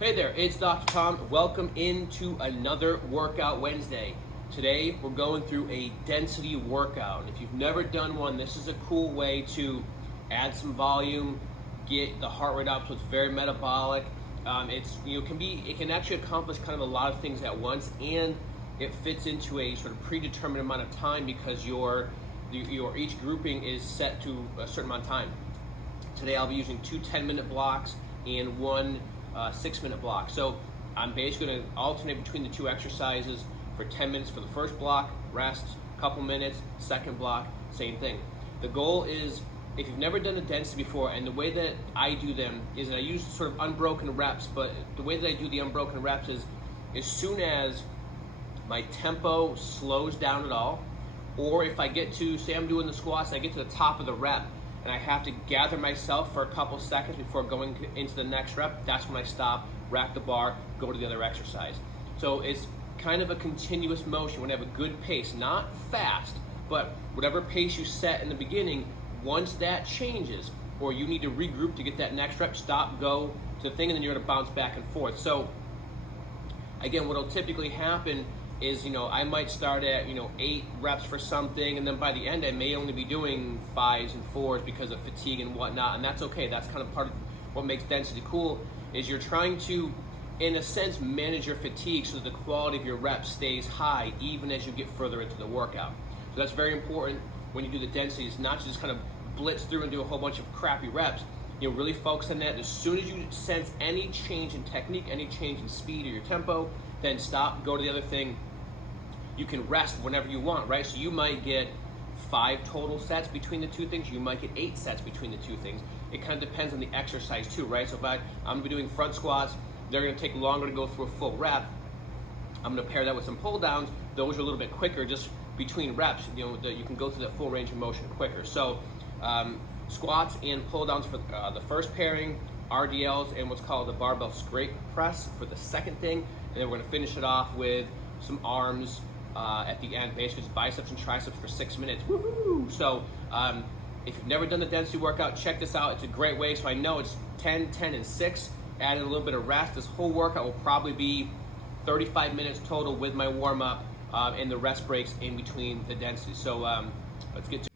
Hey there, it's Dr. Tom. Welcome into another Workout Wednesday. Today we're going through a density workout. If you've never done one, this is a cool way to add some volume, get the heart rate up so it's very metabolic. It can actually accomplish kind of a lot of things at once, and it fits into a sort of predetermined amount of time because your each grouping is set to a certain amount of time. Today I'll be using two 10-minute blocks and one 6-minute block. So I'm basically going to alternate between the two exercises for 10 minutes for the first block, rest, couple minutes, second block, same thing. The goal is, if you've never done a density before, and the way that I do them is that I use sort of unbroken reps, but the way that I do the unbroken reps is as soon as my tempo slows down at all, or if I get to, say I'm doing the squats and I get to the top of the rep, and I have to gather myself for a couple seconds before going into the next rep, that's when I stop, rack the bar, go to the other exercise. So it's kind of a continuous motion. When you have a good pace, not fast, but whatever pace you set in the beginning, once that changes, or you need to regroup to get that next rep, stop, go to the thing, and then you're gonna bounce back and forth. So again, what'll typically happen is, I might start at, 8 reps for something, and then by the end I may only be doing 5s and 4s because of fatigue and whatnot, and that's okay. That's kind of part of what makes density cool, is you're trying to, in a sense, manage your fatigue so that the quality of your reps stays high even as you get further into the workout. So that's very important when you do the densities, not to just kind of blitz through and do a whole bunch of crappy reps. Really focus on that. As soon as you sense any change in technique, any change in speed or your tempo, then stop, go to the other thing. You can rest whenever you want, right? So you might get 5 total sets between the two things. You might get 8 sets between the two things. It kind of depends on the exercise too, right? So if I'm gonna be doing front squats, they're gonna take longer to go through a full rep. I'm gonna pair that with some pull downs. Those are a little bit quicker, just between reps. You can go through that full range of motion quicker. So squats and pull downs for the first pairing, RDLs and what's called the barbell scrape press for the second thing. And then we're gonna finish it off with some arms at the end, basically it's biceps and triceps for 6 minutes. Woohoo! So if you've never done the density workout, check this out. It's a great way. So I know it's 10, 10, and 6. Add in a little bit of rest. This whole workout will probably be 35 minutes total with my warm-up and the rest breaks in between the density. So let's get to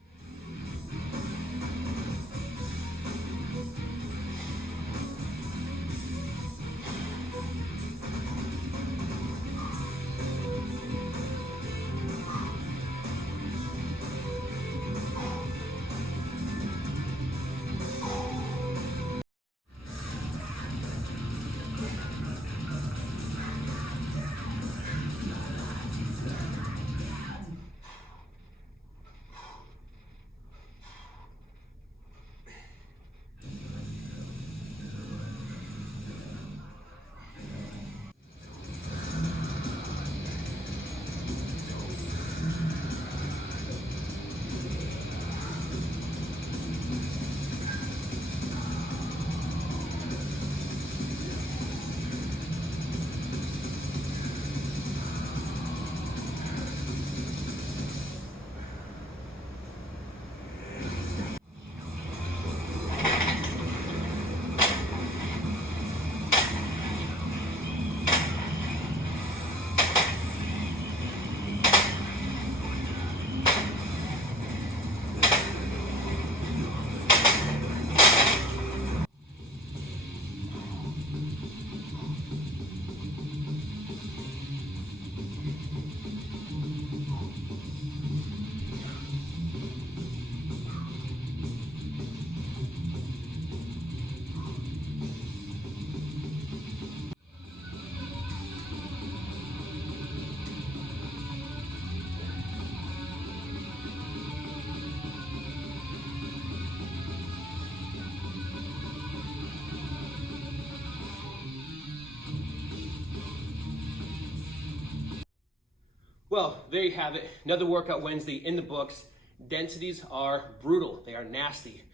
Well, there you have it. Another Workout Wednesday in the books. Densities are brutal. They are nasty.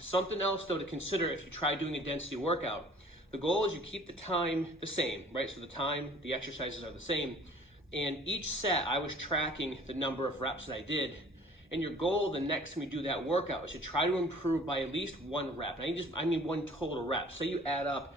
Something else, though, to consider if you try doing a density workout. The goal is you keep the time the same, right? So the time, the exercises are the same. And each set, I was tracking the number of reps that I did. And your goal the next time you do that workout is to try to improve by at least 1 rep. And I mean 1 total rep. Say you add up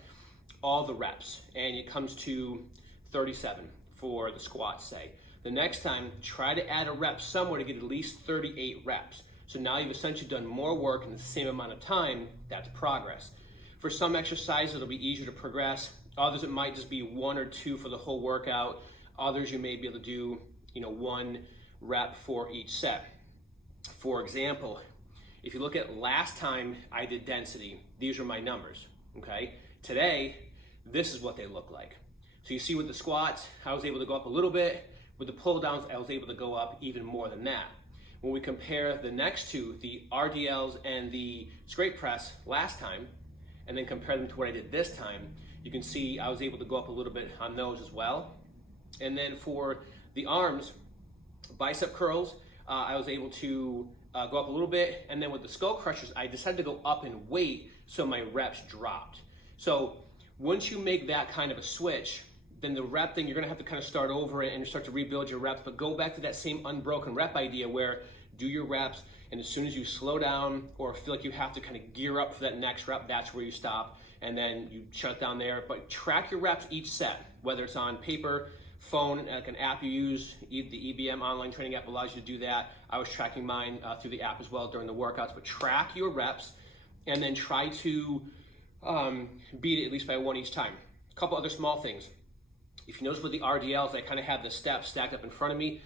all the reps, and it comes to 37 for the squats, say. The next time, try to add a rep somewhere to get at least 38 reps. So now you've essentially done more work in the same amount of time. That's progress. For some exercises, it'll be easier to progress. Others, it might just be 1 or 2 for the whole workout. Others, you may be able to do, 1 rep for each set. For example, if you look at last time I did density, these are my numbers, okay? Today, this is what they look like. So you see with the squats, I was able to go up a little bit. With the pull downs, I was able to go up even more than that. When we compare the next two, the RDLs and the straight press last time, and then compare them to what I did this time, you can see I was able to go up a little bit on those as well. And then for the arms, bicep curls, I was able to go up a little bit, and then with the skull crushers, I decided to go up in weight, so my reps dropped. So once you make that kind of a switch, then the rep thing, you're gonna have to kind of start over it and start to rebuild your reps, but go back to that same unbroken rep idea where do your reps, and as soon as you slow down or feel like you have to kind of gear up for that next rep, that's where you stop, and then you shut down there. But track your reps each set, whether it's on paper, phone, like an app you use, the EBM online training app allows you to do that. I was tracking mine through the app as well during the workouts, but track your reps and then try to beat it at least by 1 each time. A couple other small things. If you notice with the RDLs, I kind of have the steps stacked up in front of me.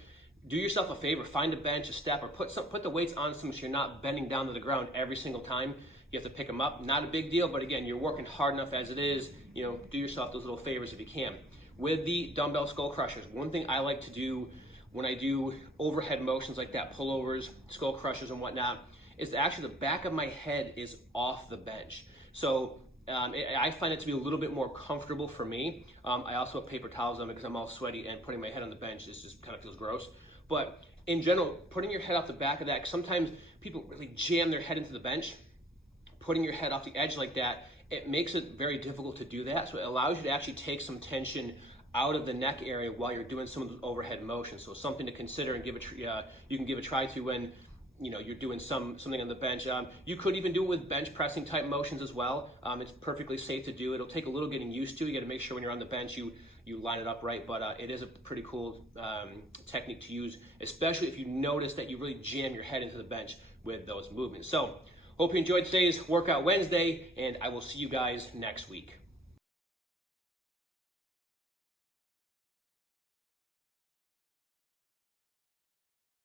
Do yourself a favor, find a bench, a step, or put the weights on some so you're not bending down to the ground every single time you have to pick them up. Not a big deal, but again, you're working hard enough as it is. Do yourself those little favors if you can. With the dumbbell skull crushers, one thing I like to do when I do overhead motions like that, pullovers, skull crushers and whatnot, is actually the back of my head is off the bench. So I find it to be a little bit more comfortable for me. I also have paper towels on because I'm all sweaty, and putting my head on the bench just kind of feels gross. But in general, putting your head off the back of that, 'cause sometimes people really jam their head into the bench. Putting your head off the edge like that, it makes it very difficult to do that. So it allows you to actually take some tension out of the neck area while you're doing some of those overhead motions. So something to consider and you can give a try to when you're doing something on the bench. You could even do it with bench pressing type motions as well. It's perfectly safe to do. It'll take a little getting used to. You got to make sure when you're on the bench you line it up right, but it is a pretty cool technique to use, especially if you notice that you really jam your head into the bench with those movements. So hope you enjoyed today's Workout Wednesday, and I will see you guys next week.